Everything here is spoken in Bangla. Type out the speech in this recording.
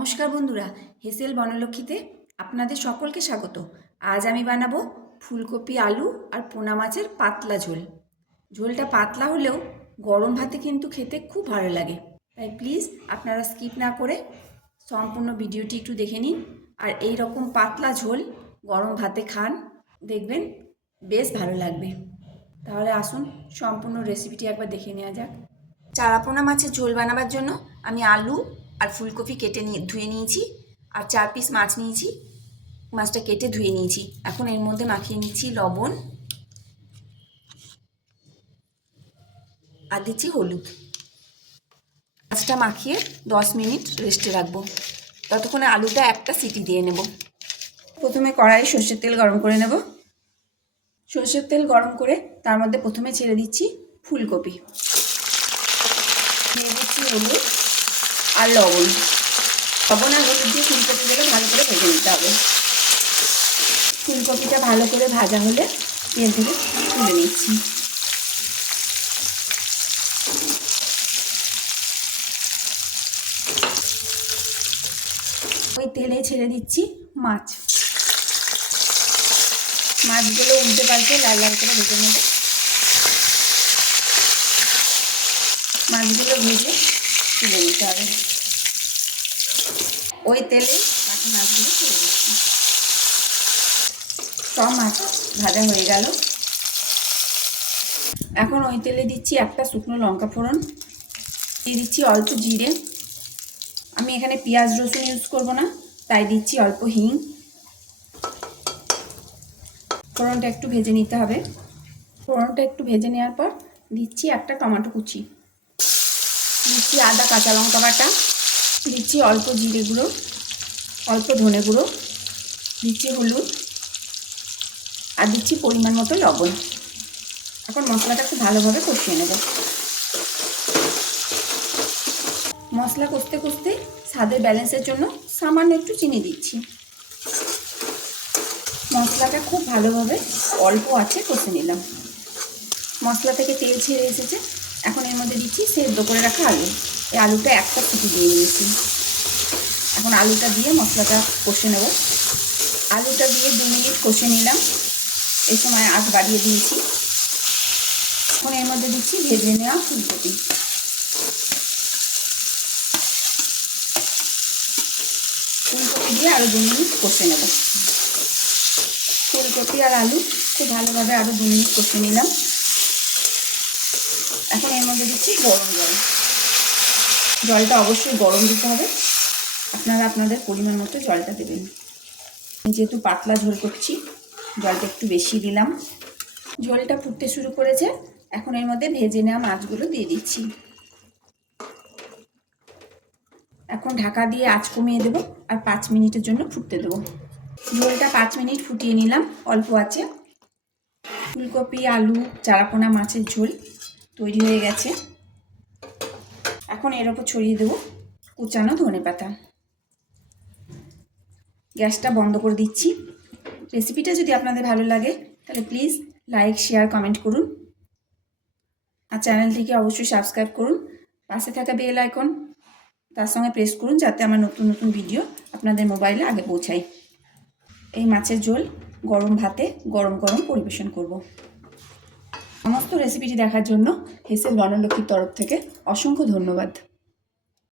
নমস্কার বন্ধুরা, হেসেল বনলক্ষ্মীতে আপনাদের সকলকে স্বাগত। আজ আমি বানাবো ফুলকপি আলু আর পোনা মাছের পাতলা ঝোল। ঝোলটা পাতলা হলেও গরম ভাতে কিন্তু খেতে খুব ভালো লাগে। তাই প্লিজ আপনারা স্কিপ না করে সম্পূর্ণ ভিডিওটি একটু দেখে নিন আর এই রকম পাতলা ঝোল গরম ভাতে খান, দেখবেন বেশ ভালো লাগবে। তাহলে আসুন সম্পূর্ণ রেসিপিটি একবার দেখে নেওয়া যাক। চারাপোনা মাছের ঝোল বানাবার জন্য আমি আলু আর ফুলকপি কেটে নিয়ে, ধুয়ে নিয়েছি। আর চার পিস মাছ নিয়েছি। মাছটা কেটে ধুয়ে নিয়েছি। এখন এর মধ্যে মাখিয়ে নিচ্ছি লবণ। আর দিচ্ছি হলুদ। মাছটা মাখিয়ে দশ মিনিট রেস্টে রাখব। ততক্ষণে আলুটা একটা সিটি দিয়ে নেব। প্রথমে কড়াই সর্ষের তেল গরম করে নেব। সর্ষের তেল গরম করে তার মধ্যে প্রথমে ছেড়ে দিচ্ছি ফুলকপি। দিয়ে দিচ্ছি হলুদ। আর লবণ। লবণ আর হলুদ দিয়ে ফুলকপিটাকে ভালো করে ভেজে নিতে হবে। ফুলকপিটা ভালো করে ভাজা হলে তেল থেকে তুলে নিচ্ছি। ওই তেলে ছেড়ে দিচ্ছি মাছ। মাছগুলো উল্টে পাল্টে লাল লাল করে ভেজে নেবে। মাছগুলো ভেজে তুলে নিতে হবে। ওই তেলে বাকি মাছগুলো তুলে দিচ্ছি সব মাছ ভাজা হয়ে গেল। এখন ওই তেলে দিচ্ছি একটা শুকনো লঙ্কা ফোড়ন। দিয়ে দিচ্ছি অল্প জিরে। আমি এখানে পেঁয়াজ রসুন ইউজ করব না, তাই দিচ্ছি অল্প হিং। ফোড়নটা একটু ভেজে নিতে হবে। ফোড়নটা একটু ভেজে নেওয়ার পর দিচ্ছি একটা টমেটো কুচি। দিচ্ছি আদা, কাঁচা লঙ্কা বাটা। দিচ্ছি অল্প জিরে গুঁড়ো, অল্প ধনে গুঁড়ো, দিচ্ছি হলুদ, আর দিচ্ছি পরিমাণ মতো লবণ। এখন মশলাটা খুব ভালোভাবে কষিয়ে নেব। মশলা কষতে কষতে স্বাদের ব্যালেন্সের জন্য সামান্য একটু চিনি দিচ্ছি। মশলাটা খুব ভালোভাবে অল্প আছে কষে নিলাম। মশলা থেকে তেল ছেড়ে এসেছে। এখন এর মধ্যে দিচ্ছি সেদ্ধ করে রাখা আলু। এই আলুটা একটা ফুটি দিয়ে নিয়েছি। এখন আলুটা দিয়ে মশলাটা কষে নেব। আলুটা দিয়ে দু মিনিট কষে নিলাম। এই সময় আঁচ বাড়িয়ে দিয়েছি। এখন এর মধ্যে দিচ্ছি ভেজে নেওয়া ফুলকপি। ফুলকপি দিয়ে আরও দু মিনিট কষে নেব। ফুলকপি আর আলু খুব ভালোভাবে আরও দু মিনিট কষে নিলাম। এখন এর মধ্যে দিচ্ছি গরম জল। জলটা অবশ্যই গরম দিতে হবে। আপনারা আপনাদের পরিমাণ মতো জলটা দেবেন। যেহেতু পাতলা ঝোল করছি, জলটা একটু বেশি দিলাম। ঝোলটা ফুটতে শুরু করেছে, এখন এর মধ্যে ভেজে নেওয়া মাছগুলো দিয়ে দিচ্ছি। এখন ঢাকা দিয়ে আঁচ কমিয়ে দেবো আর পাঁচ মিনিটের জন্য ফুটতে দেবো। ঝোলটা পাঁচ মিনিট ফুটিয়ে নিলাম, অল্প আছে। ফুলকপি, আলু, চারাপোনা মাছের ঝোল তৈরি হয়ে গেছে। এখন এর ওপর ছড়িয়ে দেবো কুচানো ধনে পাতা। গ্যাসটা বন্ধ করে দিচ্ছি। রেসিপিটা যদি আপনাদের ভালো লাগে, তাহলে প্লিজ লাইক, শেয়ার, কমেন্ট করুন। আর চ্যানেলটিকে অবশ্যই সাবস্ক্রাইব করুন। পাশে থাকা বেল আইকন, তার সঙ্গে প্রেস করুন যাতে আমার নতুন নতুন ভিডিও আপনাদের মোবাইলে আগে পৌঁছায়। এই মাছের ঝোল গরম ভাতে গরম গরম পরিবেশন করব। সমস্ত রেসিপিটি দেখার জন্য হেসেল বনলক্ষ্মীর তরফ থেকে অসংখ্য ধন্যবাদ।